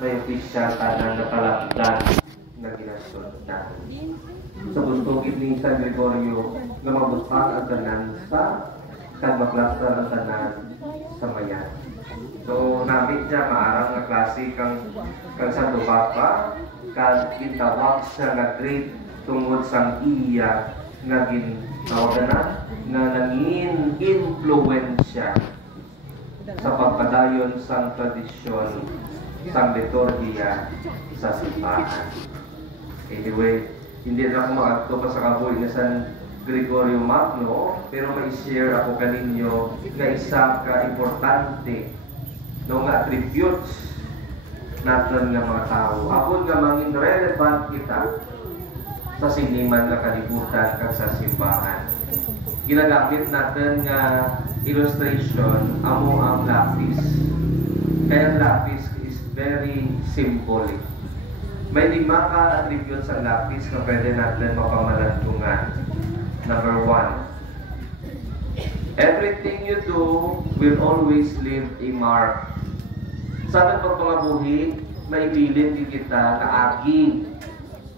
may opisyal tanan na kalapdan na ginasunod na. Sa bustugid ni San Gregorio nga mabutang ang tanan sa kagmaplastar ang tanan sa mayan. So, namit niya maarang nga klase kang Santo Papa kag gitawag siya nga great tungod sang iya nga gintawagan na nangin influensya sa pagpadayon sang tradisyon sang liturhiya sa simbahan. Anyway, hindi na ako mag-agto pa sa kabuhi ni San Gregorio Magno, pero may share ako kaninyo nga isa ka importante no nga attributes natin nga mga tao. Ako nga mangin relevant kita sa siniman nga kalibutan kag sa simbahan. Ginagamit natin nga illustration amo ang lapis. Kaya ang lapis is very symbolic. May 5 ka attributes sa lapis na pwede natin mapamalantungan. Number 1, everything you do will always leave a mark. Sa ating pagpangabuhi, may bilin din kita na agi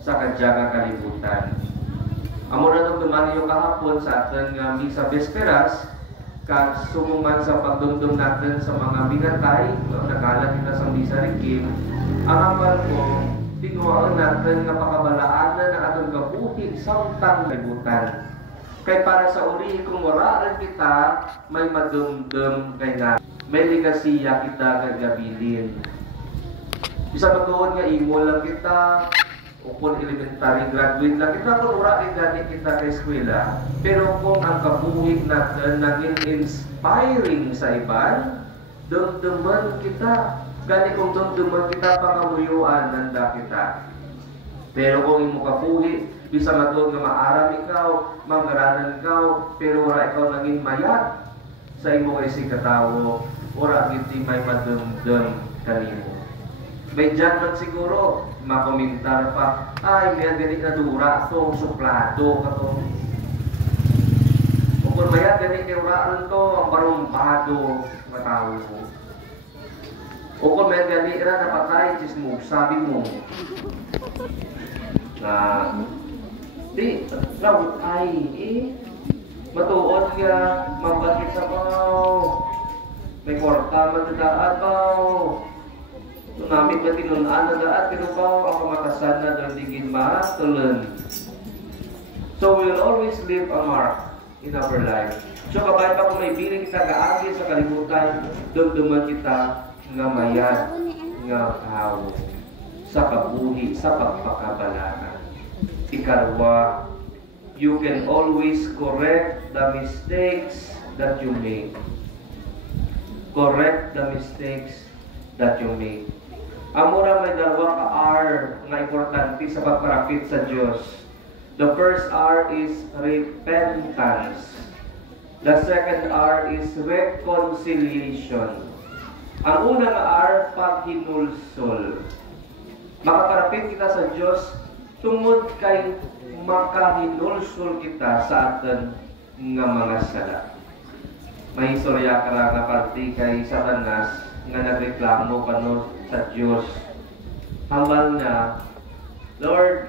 sa kadyaga kalibutan. Amo na itong dumani yung kahapon sa ating misa vesperas, kag sumuman sa pagdumdum natin sa mga binatay, nakalat kita sa misa rikim, ang amal ko, tinuwaan natin nga pakabalaanan ng atong kabuhi sa utang kalibutan. Kaya para sa uri, kung wala kita, may madumdum kay na. May ligasiya kita gagabilin. Bisa matuon nga imo lang kita, o kung elementary graduate lang kita, kung wala rin gani kita kay eskwela. Pero kung ang kabuhig natin naging inspiring sa iban, dumduman kita. Gani kung dumduman kita, pangamuyuan, nanda kita. Pero kung imo kabuhig, bisa matuon nga maaram ikaw, manggaranan ikaw, pero wala ikaw naging mayat sa imo kay si katawo, ora giti may madumdum kanimo. May dyan man siguro, makomentar pa, ay, may ganit na dura to, suplado ka to. O kung maya ganit na uraan to, ang barumpado, matawo mo. O kung may ganit na napatay, chismo, sabi mo, na, di, raw, ay, matuod nga, mabakit sa pao, may kwarta matadaan pao, tunamit na tinunaan na daan, pero pao, ang kamatasan na doon digin matulan. So, we'll always leave a mark in our life. So, kabay pa kung may biling kita kaagi sa kalimutan, dumduman kita nga mayat, nga tao, sa kabuhi, sa pagpakabalaan. Ikarwa, you can always correct the mistakes that you make. Correct the mistakes that you make. Amura may 2 ka R nga importante sa pagparapit sa Diyos. The first R is repentance. The second R is reconciliation. Ang unang R, paghinulsol. Makaparapit kita sa Diyos tungod kay makahinulsol kita sa atin nga mga sala. May istorya ka nga parte kay Satanas nga nagreklamo kano sa Diyos. Hambal niya, Lord,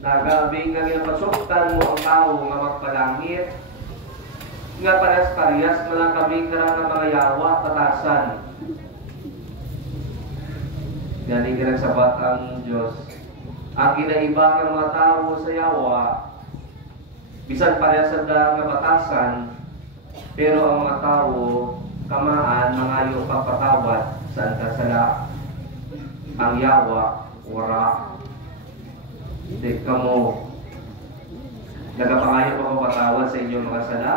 nagabing nga ginapasuktan mo ang tao nga magpalangit, nga paras-parehas na lang kami nga mga yawa, patasan. Galing ka nagsabat ang Diyos. Ang kinaiba ng mga tao sa yawa, bisan parehas sa nga batasan, pero ang mga tao, kamaan, mangayo pagpatawad sa antasala. Ang yawa, wara. Hindi ka mo nagapangayo pa magpatawad sa inyong mga sala.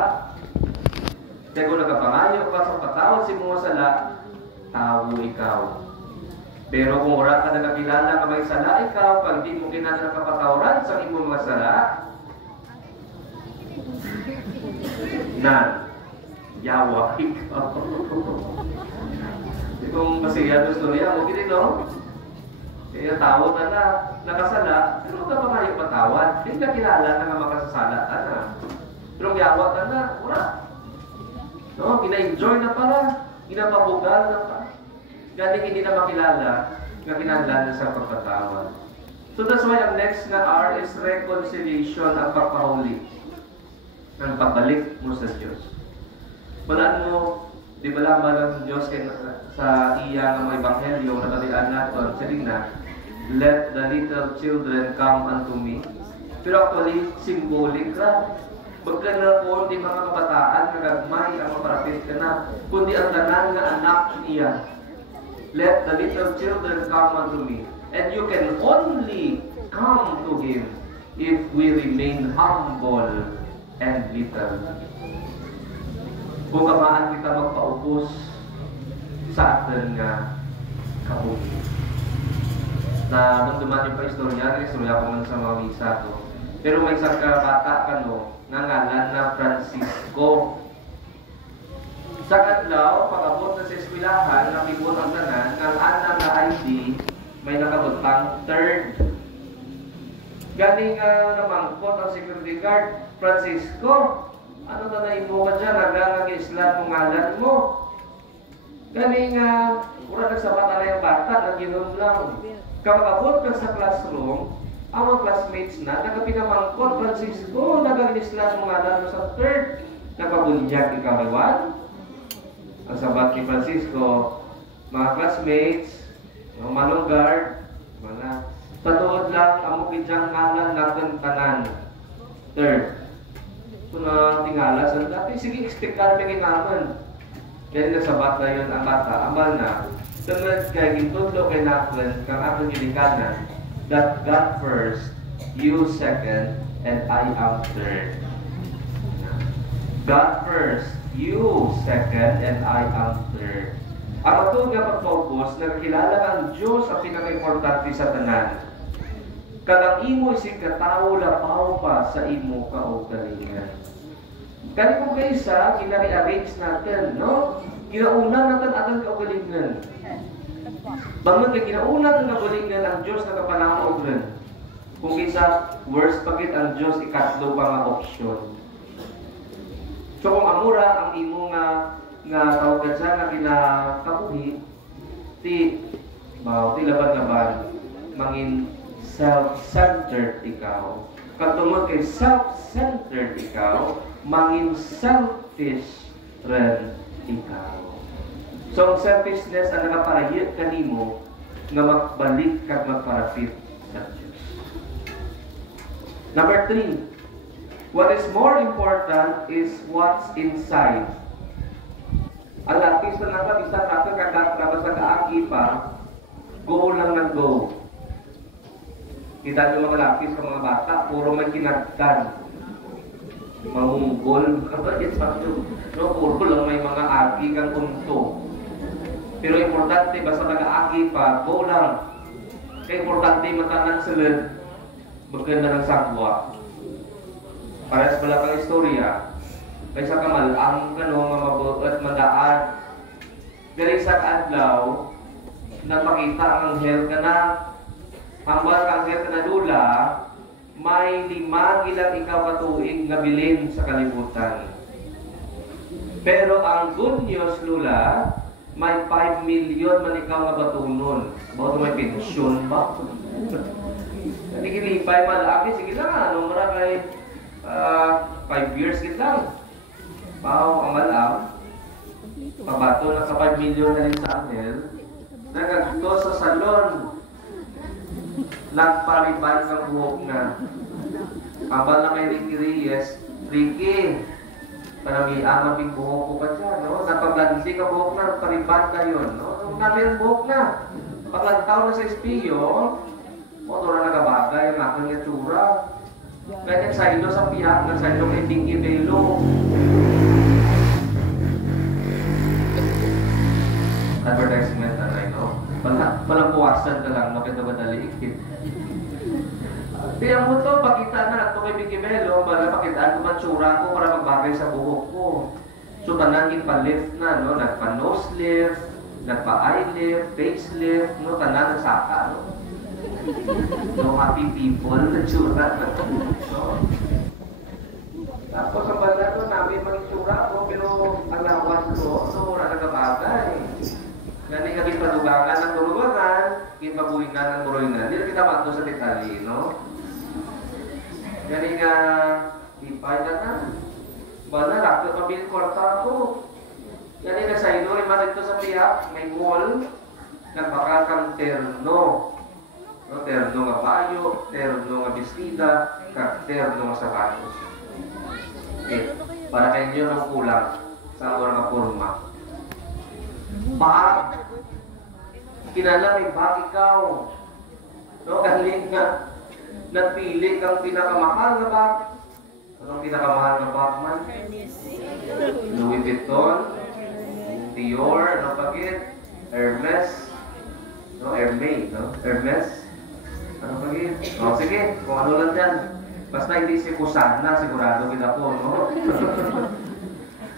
Kaya kung nagapangayo pa sa patawad sa mga sala, tao ikaw. Pero kung wala ka nagakilala ka may sala ikaw, pag di mo kinala nakapatawaran sa imong mga sala, na yawa ikaw. Kung masaya ng storya mo, gini no? Kaya tawad na nakasala, pero ka pa kayo patawad. Hindi ka kilala na nga makasasala. Pero yawa na, wala. No? Gina-enjoy na pala. Ginapabugal na pa. Gani hindi na makilala nga kinahanglan sa pagpatawad. So that's why ang next na R is reconciliation, ang pagpahuli. Ang pagbalik mo sa Diyos. Balaan mo, di ba lang ng Diyos sa iya ng mga ebanghelyo na talian natin, sabi na, let the little children come unto me. Pero actually, symbolic ra. Bagka na po, di mga kabataan, nagagmay ang maparapit ka na, kundi ang tanan na anak niya. Let the little children come unto me. And you can only come to Him if we remain humble and little. Kung kamaan kita magpaupos sa atin nga kabuhi. Na nung duman yung pa-istorya ko man sa mga misa to. Pero may isang bata kano, nangalan na Francisco. Sa kadlaw, pag-abot na sa eskwelahan, nakibot ang tanan, ang anak na ID, may nakabutang third. Galing namangkot ang security guard, Francisco, ano na naimo ka dyan? Nagangag-islam mong ngalan mo. Galing mura nagsabat na yung bata, naginom lang. Kapag-abot ka sa classroom, ang mga classmates na, nagapinamangkot, Francisco, nagangag-islam mong ngalan mo sa third. Nagpabunyag ikaw, Iwan. Ang sabat ni Francisco, mga classmates, mga manong guard, mga tatuod lang, amo kidyang ngalan natin tanan. Third, kung tingala sa dati, sige, expect ka rin naman. Kaya nasabat na yun ang bata, amal na, sunod kay gintudlo kay natin, kang atong gilikanan, that God first, you second, and I am third. God first, you second, and I am third. Ang matulog nga pag-focus, nagkilala ang Diyos ang pinaka-importante sa tanan. Kadang imo isig katao lapaw pa sa imo kaugalingan. Kani kung kaysa, kinari-arrange natin, no? Ginauna natin atang kaugalingan. Bangon kay ginauna natin kaugalingan ang Diyos na kapanahon rin. Kung kaysa, worst pagit ang Diyos, ikatlo pa nga opsyon. So kung amura ang imo nga tawag sa nga kinakabuhi, ti laban-laban, mangin self-centered ikaw. Katungod kay self-centered ikaw, mangin selfish rin ikaw. So ang selfishness ang nakaparahit kanimo nga magbalik kag magparapit sa Diyos. Number 3, what is more important is what's inside. Ang lapis na lang bisa natin kagatra sa kaagi pa, go lang ng go. Kita yung mga lapis ng mga bata, puro may kinagdan. Mangunggol, no, puro lang may mga agi kang unto. Pero importante, basta nag-aagi pa, go lang. Kaya importante matanan silid, maganda ng sakwa. Parehas pala kang istorya, kaysa kamalang mga mabuot at mandaan. Galing sa adlaw, napakita ang anghel ka na, hambal ka anghel ka na dula, may 5 ilang ikaw katuig nga bilin sa kalibutan. Pero ang good news, Lula, may 5 million man ikaw nga batunon. Bago may pensyon ba? Nanikilipay malaki, sige lang, ano maramay 5 years git lang. Pao ang malam, pabato na sa 5 million na rin sa anghel, nagagto sa salon, nagpariban ng buhok na. Kabal na kay Ricky Reyes, Ricky, para may amaping buhok ko ka dyan, no? Napaglansi ka buhok na, pariban ka yun, no? Namin buhok na. Paglantaw na sa espiyo, motor na nagabagay ang aking yatsura. Kaya nagsaylo sa piyak, nagsaylo kay Dingy Bello. Advertisement na rin, no? Palang puwasan ka lang, makita-madali ikit. Kaya mo to, pakita na ito kay Dingy Bello, para pakitaan ko matsura ko para magbagay sa buhok ko. So, tanan ipa-lift na, no? Nagpa-nose lift, nagpa-eye lift, face lift, no? Tanan nagsaka, no? No happy people, natsura. No? Tapos ang bala to, namin mga itsura ko, pero ang lawas ko, no? Wala nagabagay. Gani nga gipadugangan ng duluwagan, gipabuhingan ng buruhingan. Hindi na kita mato sa detalye, no? Gani nga, ipay na. Bala, rakto pabili kwarta ako. Gani nga sa ino, iman dito sa piyak, may mall, nagbakal kang terno. No, terno nga bayo, terno nga bestida, terno nga sapatos. Okay, para kayo nyo ng kulang sa mga forma. Bag. Kinala may bag ikaw. No, galing nga. Nagpili kang pinakamahal na bag. Anong pinakamahal na bag man? Louis Vuitton, Dior, ano pagit? Hermes. No, Hermes, no? Hermes. Ano pagit? O, sige, kung ano lang yan. Basta hindi si Kusana, sigurado kita po, no?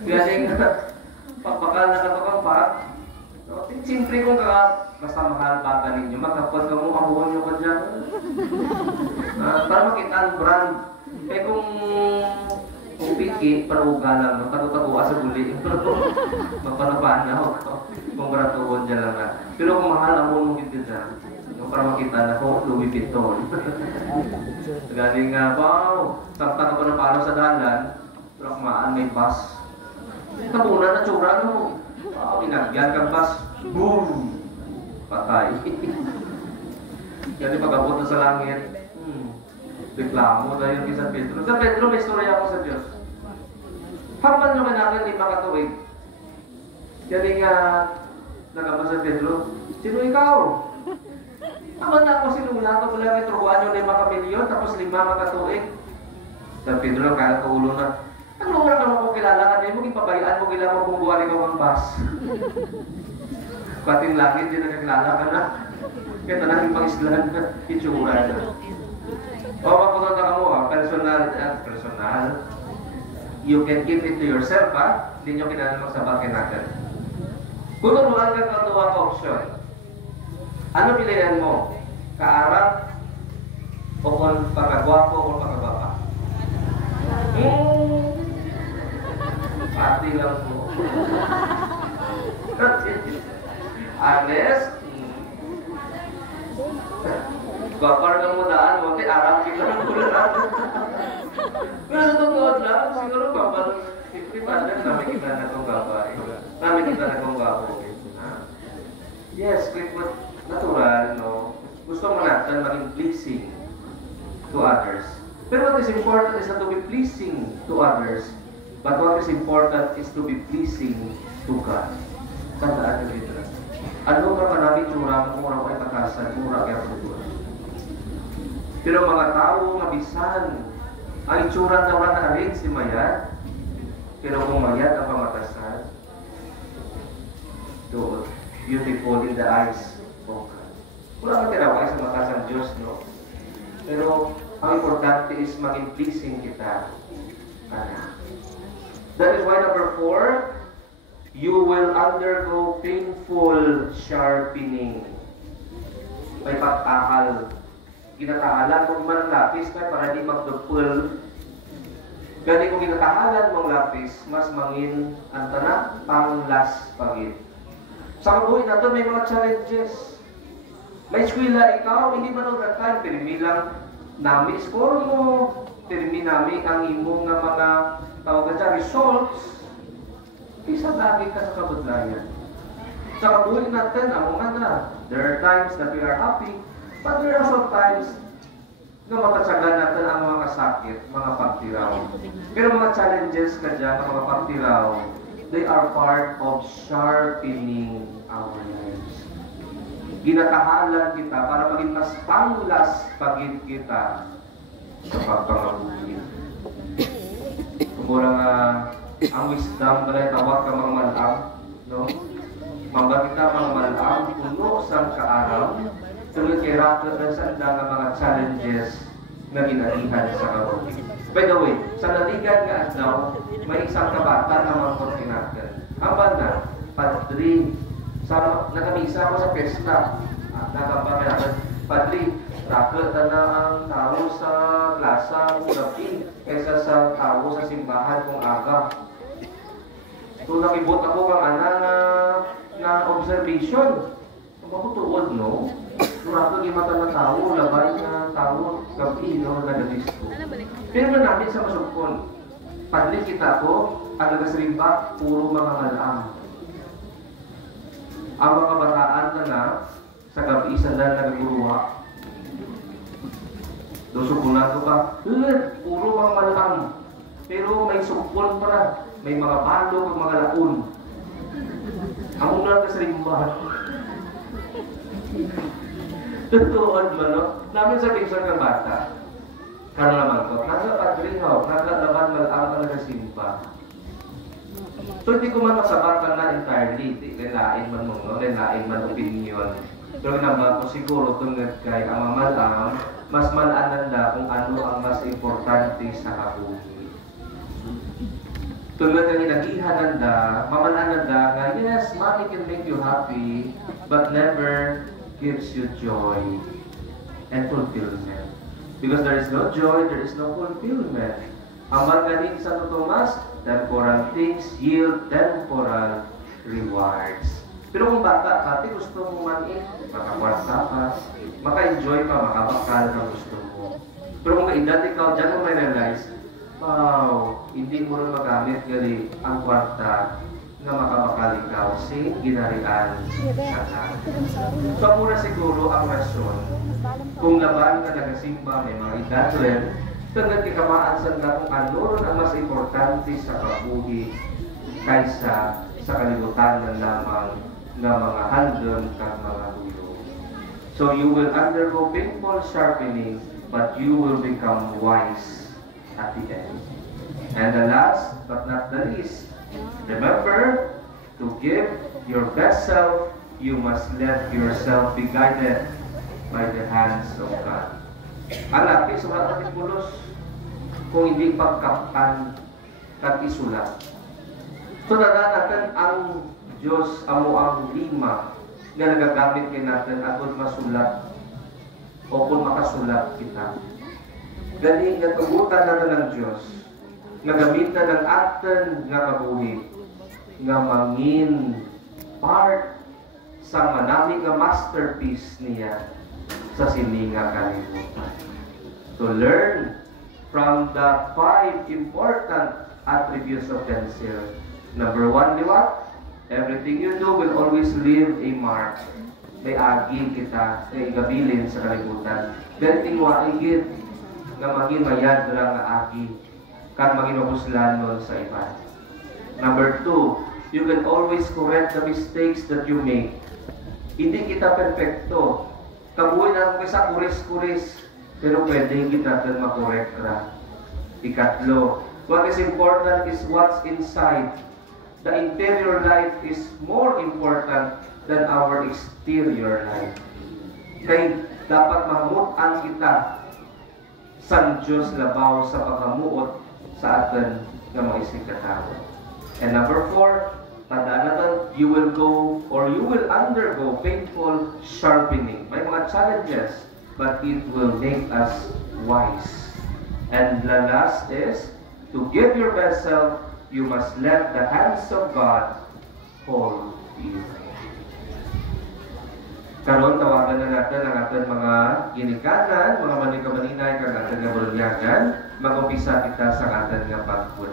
Galing nga. Pagpakal na katakang bag. No, siyempre kung basta mahal baka ninyo, magkapag ka mo, kamuhan nyo ka dyan. Para makita ang brand. Eh kung piki, panuga lang, patuwa sa buli. Magpanapanaw ko. Kung baratuon dyan lang na. Pero kung mahal ang mong hindi dyan, para makita na ko, Louis Vuitton. Galing nga, wow, sakta ka pa na palo sa dalan, pero kumaan may bus. Tabunan na tsura mo. Pinagyan kang bus. Boom! Patay. Yan yung pag-abot na sa langit. Reklamo dahil kay San Pedro. San Pedro, may istorya ako sa Diyos. Hambal naman natin 5 katuwid. Yan nga, nagama San Pedro. Sino ikaw? Aman na ako sinula ito. Wala may truguan yung 5 kamilyon, tapos 5 makatuwid. San Pedro lang, kaya ko ulo na. Ano oras naman ko kilala ka? Hindi mo ipabayaan mo kailangan mo buwan ikaw ang bus. Pating langit, hindi nakakilala ka na. Kaya tanang pang-islan na, itsura na. O, mapunta ka mo, personal. You can give it to yourself, ha? Hindi nyo kinalaman sa bakin natin. Kung turuan ka katuwa ka option, ano pilihan mo? Kaarap? O kung pagkagwapo o pagkababa? Pati lang po. Honest? Gapar ng mudaan mo, arap kita ng bulan. Pero sa totoo lang, siguro gapar, 50% namin kita na itong gapar. Namin kita na itong gapar. Yes, natural, no? Gusto mo natin maging pleasing to others. Pero what is important is not to be pleasing to others, but what is important is to be pleasing to God. Tandaan nyo dito. Ano ka marami tsura mo kung ako ay patasan, tsura kaya pagbubuan. Pero mga tao, mabisan, ang itsura na wala na-arrange si Mayat, pero kung Mayat ang pamatasan, doon, beautiful in the eyes of God. Wala kang tinawag sa mata ng Diyos, no? Pero ang importante is maging pleasing kita. That is why number 4, you will undergo painful sharpening. May pagtahal. Ginatahalan mo man ang lapis para di magdupul. Gani kung ginatahalan mong lapis, mas mangin ang tanak panglas pagit. Sa kabuhin natin may mga challenges. May eskwela ikaw, hindi man ang time, pirimilang nami score mo, pirmi nami ang imong nga mga tawag sa results. Isa lagi ka sa kabudlayan. Sa kabuhin natin, among na, there are times that we are happy, but there are also times na matatsagan natin ang mga kasakit, mga pagtiraw. Pero mga challenges ka dyan, mga pagtiraw, they are part of sharpening our lives. Ginatahalan kita para maging mas panglas pagin kita sa pagpangabuhin. Kumurang ang wisdom balay tawag ka mga malam, no? Mamba kita mga malam, puno sa kaaraw, tulad kay Rafa sa mga challenges na ginalihan sa kabuhin. By the way, sa naligan nga adlaw, may isang kabata na mga kontinatan. Ang banda, Padri, nakamisa ako sa pesta. Nakapangyayari, Padri, raket na ang tao sa plaza kung gabi kaysa sa tao sa simbahan kung aga. So nakibot ako kang ana na na observation. Makutuod, no? Surado yung mata na tao, labay na tao, gabi, no? Nagadisko. Pero na namin sa masukon, padli kita ko, ang nagasalimba, puro mga malam. Ang mga bataan na sa gabi, isang dahil nagaguruha. Doon sukunan ko ka, puro mga malam. Pero may sukon para, may mga balog, mga laun. Ang mga nagasalimba. Tutuon mo, no? Namin sa picture ng bata. Kano naman ko, nagka-padrihaw, nagka-laban malang ka nagasimba. So, hindi ko man masabakan na entirely. Linain man mo, no? Linain man opinion. Pero naman ko siguro tungod kay ang mamalang, mas malanan na kung ano ang mas importante sa kabuhi. Tungod ng inagihanan na, mamalanan na nga, yes, money can make you happy, but never gives you joy and fulfillment. Because there is no joy, there is no fulfillment. Ang magaling sa Thomas, temporal things yield temporal rewards. Pero kung bata ka, gusto mo man makakwarta ka, maka-enjoy ka, makabakal ka gusto mo. Pero kung kaedad ikaw, dyan mo may realize, wow, hindi mo rin magamit gali ang kwarta na makabakal ikaw si ginarian sa So, mura siguro ang rasyon kung laban ka nagasimba may mga edad rin, tanggat ikamaan sa na kung ano rin ang mas importante sa kabuhi kaysa sa kalibutan na lamang na mga handom kang mga hulo. So, you will undergo painful sharpening, but you will become wise at the end. And the last but not the least, remember, to give your best self, you must let yourself be guided by the hands of God. Alapi, sulat natin pulos, kung hindi pagkapan at isulat. So, natin ang Diyos amo ang lima na nagagamit kay natin agad masulat o kung makasulat kita. Galing nga tugutan natin ng Diyos, nagamitan ng atin nga kabuhi, nga mangin part sa manami nga masterpiece niya sa sininga kalibutan. To learn from the 5 important attributes of pencil. Number 1, liwat. Everything you do will always leave a mark. May agi kita, may igabilin sa kalibutan. Ganting waigit nga maging mayad lang nga agi kag maging mabuslanon sa iba. Number 2, you can always correct the mistakes that you make. Hindi kita perfecto. Kabuhay na kung isa kuris-kuris, pero pwede kita natin makorek ra. Ikatlo, what is important is what's inside. The interior life is more important than our exterior life. Kaya dapat mahamutan kita sa Diyos labaw sa paghamuot sa atin ng mga isig katao. And number 4, tandaan you will go or you will undergo painful sharpening. May mga challenges, but it will make us wise. And the last is, to give your best self, you must let the hands of God hold you. Karon tawagan na natin ang ating mga ginikanan, mga manikabaninay, kag ating nga bulunyagan. Mag-umpisa kita sa ating nga pagpun.